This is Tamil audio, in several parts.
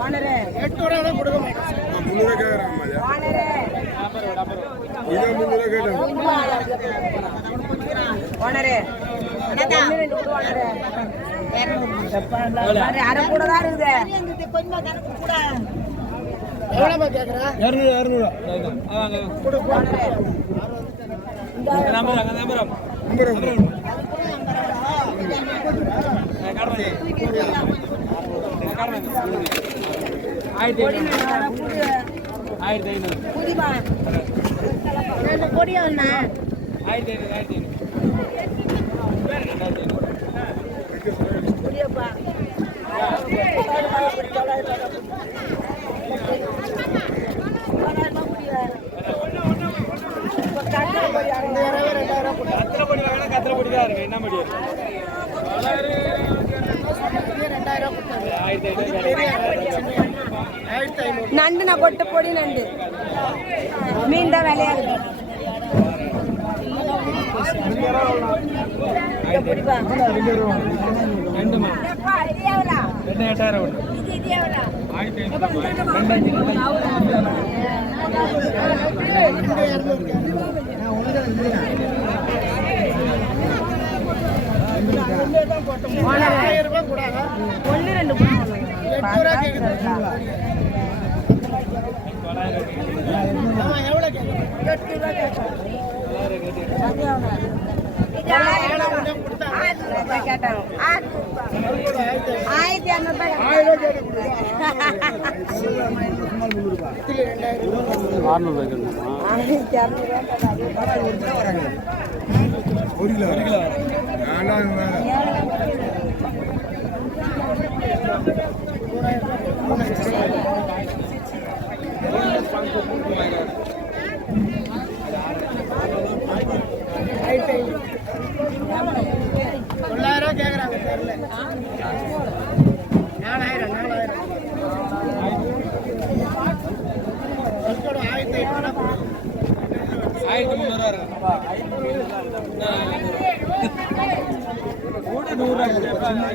தான் கொடுக்க மாட்டேன் முந்நூறு கேட்குறாங்க மதியா ஓனரு இதே முந்நூறு கேட்டாங்க ஓனரு ஒண்ணு ரெண்டு கொடு ஓனரு ஓனரு, அரை கூட தான் இருக்குது. எவ்வளோமா கேட்குறா இரநூறு இரநூறு. ஆயிரத்தி ஐநூறு. பொடியா ஆயிரத்தி ஐநூறு. ஆயிரத்தி ஐநூறு தான் இருக்கு என்ன முடியும் ரெண்டாயிரம் ஆயிரத்தி ஐநூறு. நண்டு நான் கொட்டு பொடி நண்டு. மீன் தான் விலையா? இருக்கு பிடிப்பா. ரெண்டுமா கேட்டாங்க. ஒரு கிலோ ஒரு கிலோ வேண்டாம் வேண்டாம் தொள்ளாயிரம் கேட்குறாங்க தெரியல நாலாயிரம் நாலாயிரம் ஆயிரத்தி ஐநூறுனா ஆயிரத்தி முந்நூறுவா இருக்கு நூறுரூவா கேட்குறாங்கம்மா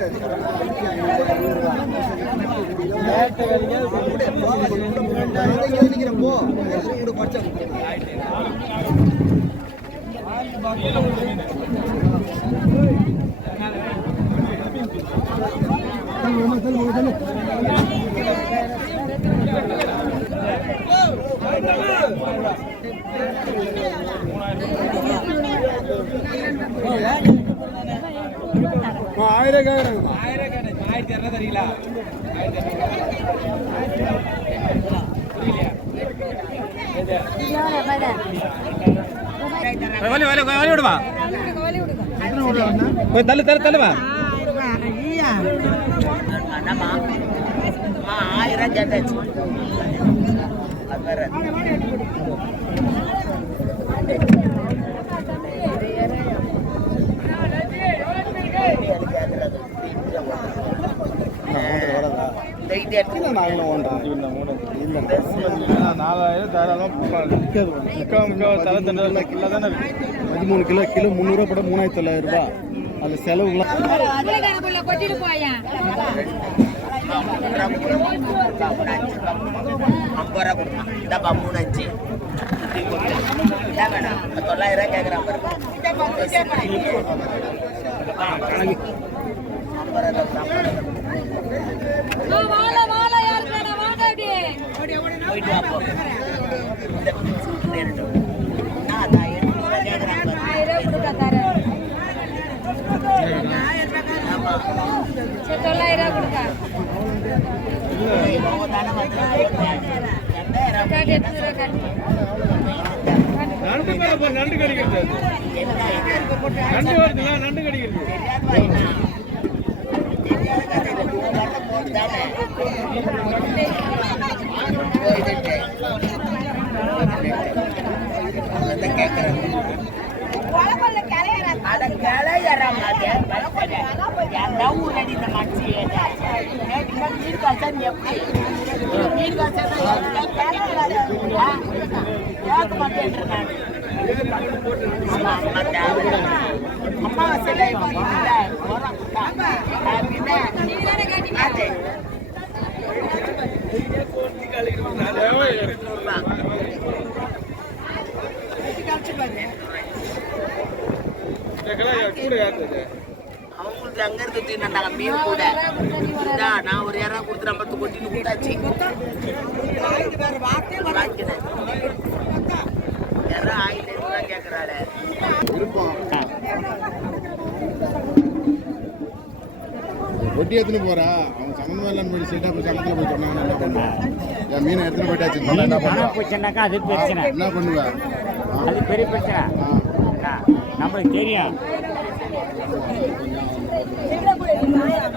ஆயிரம் கேட்டேன் ஆயிரத்தி இரநூறு தரீங்களா ஆயிரத்தி வலி வலி வலி விடுவா போய் தள்ளு தள்ளு தள்ளுவா ஆயிரம் கேட்டாச்சு நாலாயிரம் தாராளம் நிற்காது முக்கால் முக்கால் தலை தண்டை கிலோ தானே பதிமூணு கிலோ கிலோ முந்நூறுரூவா போட மூணாயிரத்தி தொள்ளாயிரம் ரூபாய். அதில் செலவுலாம் கொட்டிட்டு போயா? தொள்ளாயிரம் கேட்குறான் போயிட்டு அப்போ அதான் எட்நூறு கேட்குறான் தொள்ளாயிரம் கொடுக்க தானே வந்து ரெண்டாயிரம் நண்டு மேல நண்டு கடிக்கிறது. நண்டு வருதுல நண்டு கடிக்கிறது. எந்த ஊர் அடி இந்த மச்சி நேற்று மீன் காய்ச்சல் எப்படி மீன் போட்டு தீண்டாங்க மீன் கூட. இந்தா, நான் ஒரு இறா கொடுத்து நம்ம கொட்டின்னு கூட்டாச்சு வாங்கிக்கிறேன். இறா ஆயிரத்தி ஐநூறுவா கேட்கறாளே ஒட்டி எடுத்துன்னு போறா. அவங்க சம்மந்தம் இல்லைன்னு போய் சீட்டா போய் சமத்துல போய் சொன்னாங்க. என்ன பண்ணுவா என் மீனை எடுத்துன்னு போயிட்டாச்சு. சொன்னா என்ன பண்ணுவா அது பிரச்சனை. என்ன பண்ணுவா? அது பெரிய பிரச்சனை. நம்மளுக்கு தெரியும்.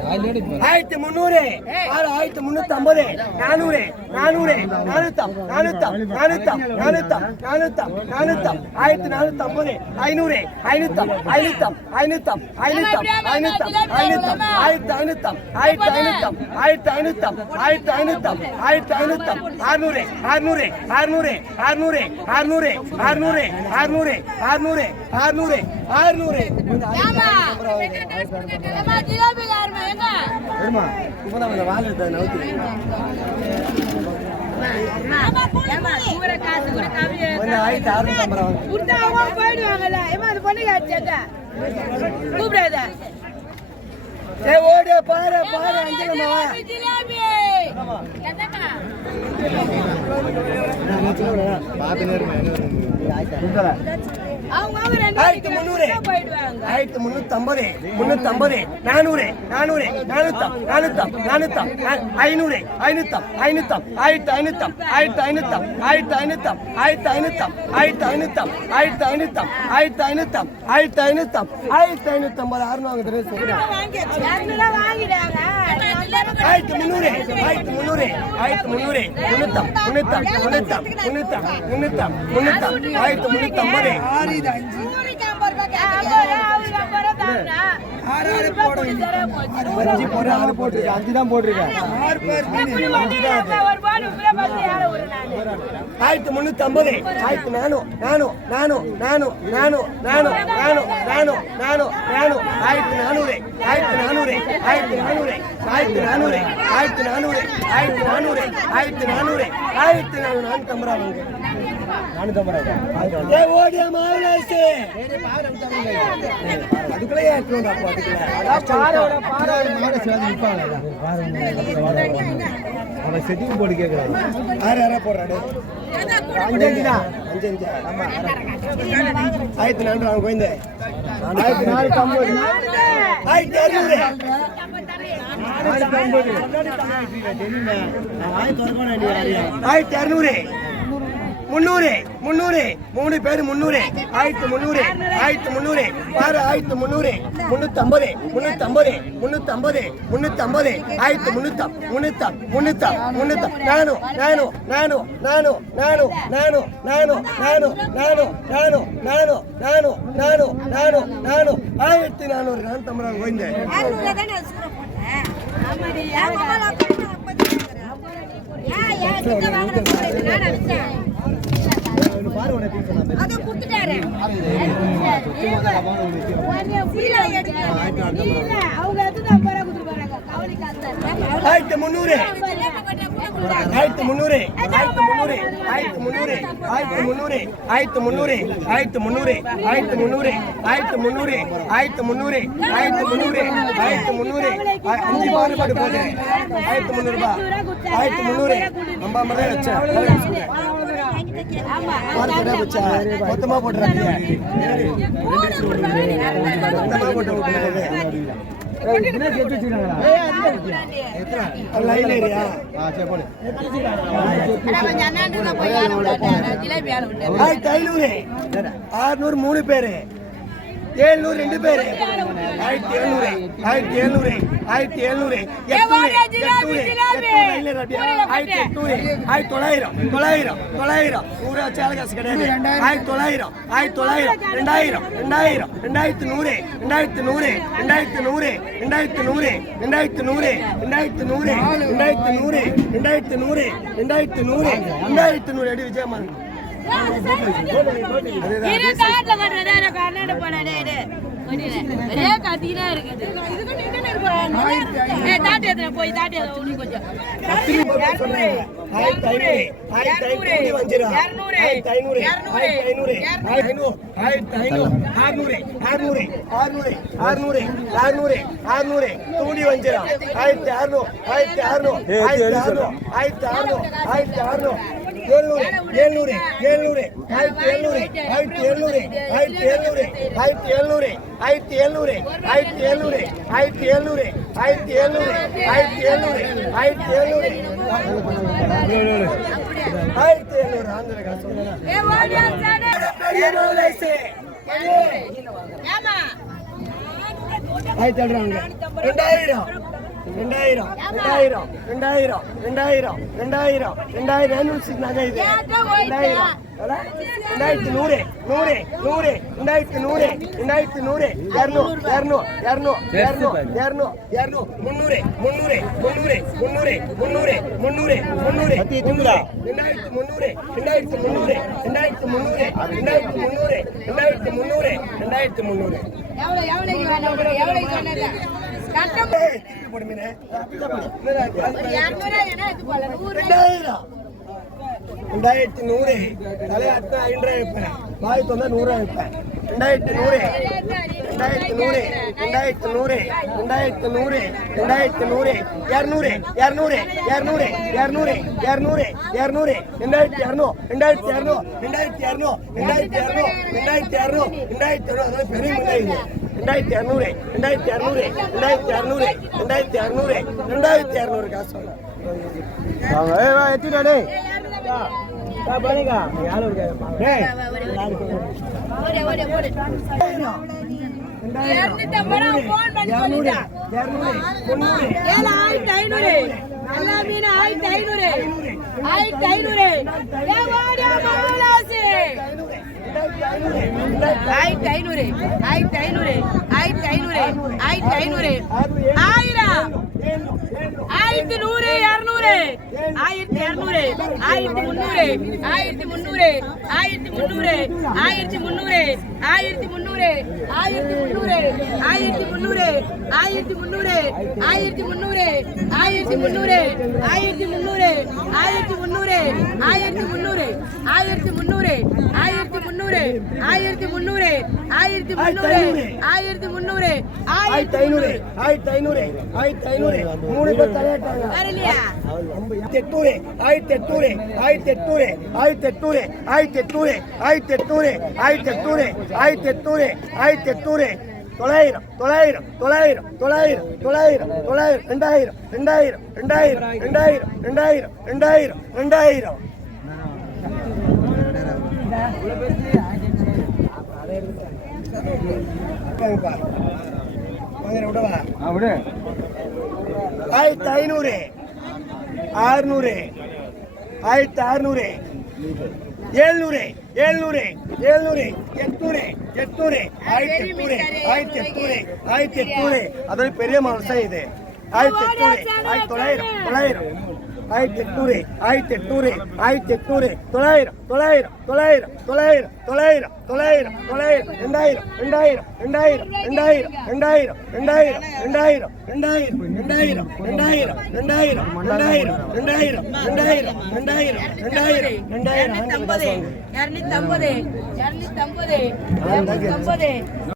ஆயிரத்தி முந்நூறு ஆறு ஆயிரத்தி முன்னூத்தி ஐம்பது நானூறு நானூறு நானூத்தம் நானூத்தம் நானூத்தம் நானூத்தம் நானூத்தம் நானூத்தம் ஆயிரத்தி நானூத்தி ஐம்பது ஐநூறு ஐநூத்தம் ஐநூத்தம் ஐநூத்தம் ஐநூத்தம் ஐநூத்தம் ஐநூத்தம் ஆயிரத்தி ஐநூத்தம் ஆயிரத்தி ஐநூத்தம் ஆயிரத்தி ஐநூத்தம் ஆயிரத்தி ஐநூத்தம் ஆயிரத்தி ஐநூத்தம் ஆறுநூறு ஆறுநூறு ஆறுநூறு ஆயிரத்தி அறுநூத்தி ஐம்பது போயிடுவாங்கல்ல ஏமா அது பொண்ணு கூப்பிடாத ஏ ஓடு பாரு பாரு அஞ்சலம்மா ஜிலேபி ஆயிரத்தி முந்நூறு. ஆயிரத்தி முன்னூத்தி ஐம்பது முன்னூத்தி ஐம்பது நானூறு நானூறு நானூத்தம் நானூத்தம் நானூத்தம் ஐநூறு ஐநூத்தம் ஐநூத்தம் ஆயிரத்தி ஐநூத்தம் ஆயிரத்தி ஐநூத்தம் ஆயிரத்தி ஐநூத்தம் ஆயிரத்தி ஐநூத்தம் ஆயிரத்தி ஐநூத்தம் ஆயிரத்தி ஐநூத்தம் ஆயிரத்தி ஐநூத்தம் ஆயிரத்தி ஐநூத்தம் ஆயிரத்தி ஐநூத்தி ஐம்பது அறுநூறு ஆயிரத்தி முந்நூறு ஆயிரத்தி முந்நூறு ஆயிரத்தி முந்நூறு முன்னூத்தம் முன்னூத்தம் முன்னூத்தம் முன்னூத்தம் முன்னூத்தம் முன்னூத்தம் ஆயிரத்தி முன்னூத்தி ஐம்பது ஊருக்கு ஐம்பது ரூபாய் கேட்குறீங்க. அவருக்கு ஐம்பது ரூபாய் தாங்கண்ணா. நூறு ரூபாய் கொடுத்து தர போச்சு. அஞ்சு போட்டு ஆறு போட்டிருக்கேன் அஞ்சு தான் போட்டிருக்கேன் எப்படி வாங்கிடுறாங்க? ஒரு பால் உங்களை பார்த்து யாரை ஒரு நானு? ஆயிரத்தி முன்னூத்தி ஐம்பது ஆயிரத்தி நானூ நானூ நானூ நானூ நானூ நானூ நானூ நானூ நானூ நானூ ஆயிரத்தி நானூறு ஆயிரத்தி நானூறு ஆயிரத்தி நானூறு ஆயிரத்தி நானூறு ஆயிரத்தி நானூறு ஆயிரத்தி நானூறு ஆயிரத்தி நானூறு ஆயிரத்தி நானூறு நானூத்தி ஐம்பது போட்டு கேட்கறாங்க ஆறு யாரா போடுறாரு? அஞ்சஞ்சா அஞ்சஞ்சா ஆயிரத்தி நானூறு அவன் குழந்தை ஆயிரத்தி நானூத்தி ஐம்பது. ஆயிரத்தி அறுநூறு. முந்நூறு முந்நூறு மூணு பேர் முந்நூறு ஆயிரத்தி முந்நூறு ஆயிரத்தி முந்நூறு பாரு ஆயிரத்தி முந்நூறு முன்னூத்தி ஐம்பது முன்னூத்தி ஐம்பது முன்னூத்தி ஐம்பது முன்னூத்தி ஐம்பது ஆயிரத்தி முன்னூத்தம் முன்னூத்தம் முன்னூத்தம் முன்னூத்தம் நானு நானு நானு நானு நானு நானு நானு நானு நானு நானு நானு நானு நானு நானு நானு ஆயிரத்தி நானூறு நான் தமிழ் கோயந்தேன் இரநூறுவா தானே அது சூறை போட்டேன். ஆமாடி, அதை கொடுத்துட்டாரு. அவங்க எடுத்து ஐம்பது ரூபா ஆயிரத்தி முந்நூறு ஆயிரத்தி முந்நூறு ஆயிரத்தி முந்நூறு ஆயிரத்தி முந்நூறு ஆயிரத்தி முந்நூறு ஆயிரத்தி முந்நூறு ஆயிரத்தி முந்நூறு ஆயிரத்தி முந்நூறு ஆயிரத்தி முந்நூறு ஆயிரத்தி முந்நூறு ஆயிரத்தி முந்நூறு ஆயிரத்தி முந்நூறு அஞ்சு மாறுபாடு போகுது ஆயிரத்தி ஆயிரத்தி முந்நூறு வச்சேன் மொத்தமா போட்டுறாங்க மொத்தமா போட்டு விட்டுறாங்க ஆறுநூறு மூணு பேரு ஏழ்நூறு ரெண்டு பேரு. ஆயிரத்தி எழுநூறு ஆயிரத்தி எழுநூறு ஆயிரத்தி எழுநூறு எட்நூறு எட்நூறு ஆயிரத்தி எட்நூறு ஆயிரத்தி தொள்ளாயிரம் தொள்ளாயிரம் தொள்ளாயிரம். நூறு சேல காசு கிடையாது. ஆயிரத்தி தொள்ளாயிரம் ஆயிரத்தி தொள்ளாயிரம் ரெண்டாயிரம் ரெண்டாயிரம் ரெண்டாயிரத்தி நூறு ரெண்டாயிரத்தி நூறு ரெண்டாயிரத்தி நூறு ரெண்டாயிரத்தி நூறு ரெண்டாயிரத்தி நூறு ரெண்டாயிரத்தி நூறு ரெண்டாயிரத்தி நூறு ரெண்டாயிரத்தி நூறு ரெண்டாயிரத்தி நூறு ரெண்டாயிரத்தி நூறு அடி விஜயமான் இரு காட்ல வர்றதா எனக்கு அண்ணாட போனே ஒரே கத்தினா இருக்குது தாட்டி எத்தனை போய் தாட்டி ஒண்ணு கொஞ்சம் தூடி வஞ்சிரம் ஆயிரத்தி அறுநூறு ஆயிரத்தி அறுநூறு ஆயிரத்தி அறுநூறு ஆயிரத்தி அறுநூறு ஆயிரத்தி அறுநூறு எழுநூறு ஏழ்நூறு ஏழ்நூறு ஆயிரத்தி எழுநூறு ஆயிரத்தி எழுநூறு ஆயிரத்தி எழுநூறு ஆயிரத்தி எழுநூறு ஆயிரத்தி எழுநூறு ஆயிரத்தி எழுநூறு ஆயிரத்தி எழுநூறு ஆயிரத்தி எழுநூறு ஆயிரத்தி எழுநூறு ஆயிரத்தி எழுநூறு ஆயிரத்தி எழுநூறு ஆந்திர காசு? ஆயிரத்தி எழுநூறு ரெண்டாயிரம் ரெண்டாயிரம் ரெண்டாயிரம் ரெண்டாயிரம் ரெண்டாயிரம் ரெண்டாயிரம் ரெண்டாயிரம் ஐநூறு நகை இது. ரெண்டாயிரம். ரெண்டாயிரத்தி நூறு நூறு நூறு ரெண்டாயிரத்தி நூறு ரெண்டாயிரத்தி நூறு இரநூறு இரநூறு இரநூறு இரநூறு இரநூறு இரநூறு முந்நூறு முந்நூறு முந்நூறு முந்நூறு முந்நூறு முந்நூறு முந்நூறு ரெண்டாயிரத்தி முந்நூறு ரெண்டாயிரத்தி முந்நூறு ரெண்டாயிரத்தி முந்நூறு ரெண்டாயிரத்தி முந்நூறு ரெண்டாயிரத்தி முந்நூறு ரெண்டாயிரத்தி முந்நூறு. எவ்வளோ ஏய், போடு மீனே. ஒரு நூறு தலை ரெண்டாயிரத்தி நூறு ஐநூறு வைப்பேன் வாய் தந்தா நூறு வைப்பேன் ரெண்டாயிரத்தி நூறு ரெண்டாயிரத்தி நூறு ரெண்டாயிரத்தி நூறு ரெண்டாயிரத்தி நூறு ரெண்டாயிரத்தி நூறு இரநூறு இரநூறு இரநூறு இரநூறு இரநூறு இரநூறு ரெண்டாயிரத்தி இரநூறு ரெண்டாயிரத்தி இரநூறு ரெண்டாயிரத்தி இரநூறு ரெண்டாயிரத்தி இரநூறு ரெண்டாயிரத்தி இரநூறு ரெண்டாயிரத்தி இரநூறு பெரிய முன்னாடி ரெண்டாயிரத்தி இரநூறு ரெண்டாயிரத்தி இரநூறு ரெண்டாயிரத்தி இரநூறு ரெண்டாயிரத்தி இரநூறு ரெண்டாயிரத்தி இரநூறு. காசு. ஏழு ஆயிரத்தி ஐநூறு. எல்லா மீனும் ஆயிரத்தி ஐநூறு. ஆயிரத்தி ஐநூறு. ஆயிரத்தி ஐநூறு ஆயிரத்தி ஐநூறு. ஆயிரத்தி ஐநூறு ஆயிரத்தி ஐநூறு ஆயிரம் ஆயிரத்தி நூறு இரநூறு ஆயிரத்தி இரநூறு ஆயிரத்தி முந்நூறு ஆயிரத்தி முந்நூறு ஆயிரத்தி முந்நூறு ஆயிரத்தி முந்நூறு ஆயிரத்தி முந்நூறு ஆயிரத்தி முந்நூறு ஆயிரத்தி முந்நூறு ஆயிரத்தி முந்நூறு ஆயிரத்தி முந்நூறு ஆயிரத்தி முந்நூறு ஆயிரத்தி முந்நூறு ஆயிரத்தி முந்நூறு ஆயிரத்தி முந்நூறு ஆயிரத்தி முந்நூறு ஆயிரத்தி முந்நூறு ஆயிரத்தி முந்நூறு ஆயிரத்தி முந்நூறு ஆயிரத்தி முந்நூறு. ஆயிரத்தி ஐநூறு. ஆயிரத்தி ஐநூறு. ஆயிரத்தி ஐநூறு. மூணு பேர் தலையாட்டாங்க. எட்நூறு. ஆயிரத்தி எட்நூறு. ஆயிரத்தி எட்நூறு. ஆயிரத்தி எட்நூறு. ஆயிரத்தி எட்நூறு. ஆயிரத்தி எட்நூறு. ஆயிரத்தி எட்நூறு. ஆயிரத்தி எட்நூறு. ஆயிரத்தி எட்நூறு. தொள்ளாயிரம். தொள்ளாயிரம். தொள்ளாயிரம். தொள்ளாயிரம். தொள்ளாயிரம். தொள்ளாயிரம். ரெண்டாயிரம். ரெண்டாயிரம். ரெண்டாயிரம். ரெண்டாயிரம். ரெண்டாயிரம். ரெண்டாயிரம். ரெண்டாயிரம். ಆಯ್ತು ಐನೂರೇ ಆರ್ನೂರೇ ಆಯ್ತು ಆರ್ನೂರೆ ಏಳ್ನೂರೇ ಏಳ್ನೂರೇ ಏಳ್ನೂರೇ ಎಂಟ್ನೂರೇ ಎಂಟ್ನೂರೇ ಆಯ್ತು ಎಂಟ್ನೂರೇ ಆಯ್ತು ಎಂಟ್ನೂರೇ ಆಯ್ತು ಎಂಟ್ನೂರೇ ಅದರಲ್ಲಿ ಪೆರಿಯ ಮಾಂಸ ಇದೆ ಆಯ್ತು ಎಂಟ್ನೂರೇ ಆಯ್ತು ತೊಳಾಯಿರು ತೊಳಾಯಿರು ஆயிரத்தி எட்நூறு ஆயிரத்தி எட்நூறு ஆயிரத்தி எட்நூறு தொள்ளாயிரம் தொள்ளாயிரம் தொள்ளாயிரம் தொள்ளாயிரம் தொள்ளாயிரம் தொள்ளாயிரம் தொள்ளாயிரம் ரெண்டாயிரம் ரெண்டாயிரம் ரெண்டாயிரம் ரெண்டாயிரம் ரெண்டாயிரம் ரெண்டாயிரம் ரெண்டாயிரம் ரெண்டாயிரம் ரெண்டாயிரம் ரெண்டாயிரம் ரெண்டாயிரம் ரெண்டாயிரம் ரெண்டாயிரம் ரெண்டாயிரம் ரெண்டாயிரம் ரெண்டாயிரம் ரெண்டாயிரம் இரநூத்தம்பது இரநூத்தம்பது இரநூத்தம்பது இரநூத்தம்பது